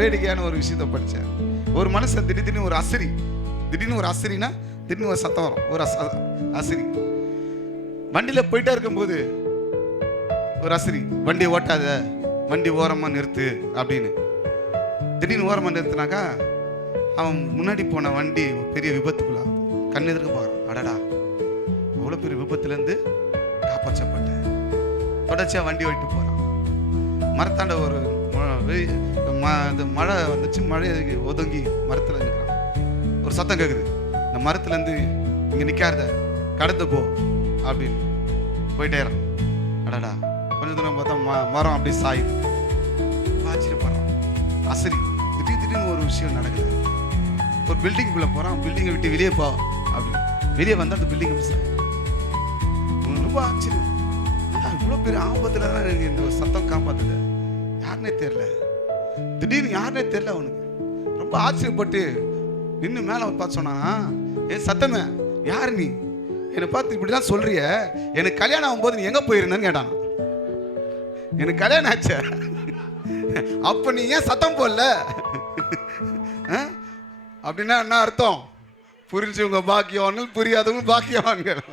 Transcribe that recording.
வேடிக்கையான ஒரு விஷயத்தை படித்தேன். ஒரு மனுஷன் திடீர்னு ஒரு அசிரினா திடீர்னு ஒரு சத்தம் வரும். ஒரு அசிரி வண்டியில் போயிட்டே இருக்கும்போது ஒரு அசிரி, வண்டி ஓட்டாத, வண்டி ஓரமாக நிறுத்து அப்படின்னு திடீர்னு ஓரமாக நிறுத்தினாக்கா அவன் முன்னாடி போன வண்டி பெரிய விபத்துக்குள்ள கண் எதிர்க்க பார்க்குறான். அடடா, அவ்வளோ பெரிய விபத்துலேருந்து காப்பாற்றப்பட்டேன். தொடர்ச்சியாக வண்டி ஓட்டிட்டு போகிறான். மரத்தாண்ட ஒரு மழை வந்துச்சு, மழை ஒதுங்கி மரத்தில் நிற்கிறான். ஒரு சத்தம் கேட்குது, இந்த மரத்துலேருந்து இங்கே நிற்காத, கடந்து போ அப்படின்னு போயிட்டே இருக்கான். அடடா, கொஞ்சம் தூரம் பார்த்தா மரம் அப்படியே சாயுது. ஆச்சரியப்படுறான். அசரி திடீர்னு ஒரு விஷயம் நடக்குது. ஒரு பில்டிங்குள்ளே போகிறான், பில்டிங்கை விட்டு வெளியே போ அப்படின்னு வெளியே வந்து அந்த பில்டிங் ரொம்ப ஆச்சரியம். இவ்வளோ பெரிய ஆபத்தில் தான் எனக்கு இந்த சத்தம் காப்பாற்றுது, யாருன்னே தெரியல, திடீர்னு யாருன்னே தெரியல. அவனுக்கு ரொம்ப ஆச்சரியப்பட்டு நின்று மேலே பார்த்து சொன்னா, ஏன் சத்தமே யார் நீ? என்னை பார்த்து இப்படிலாம் சொல்றிய, எனக்கு கல்யாணம் ஆகும்போது நீ எங்கே போயிருந்தேன்னு கேட்டான். எனக்கு கல்யாணம் ஆச்ச, அப்போ நீ ஏன் சத்தம் போடல அப்படின்னா என்ன அர்த்தம்? புரிஞ்சவங்க பாக்கியவான்கள், புரியாதவங்க பாக்கியவான்கள்.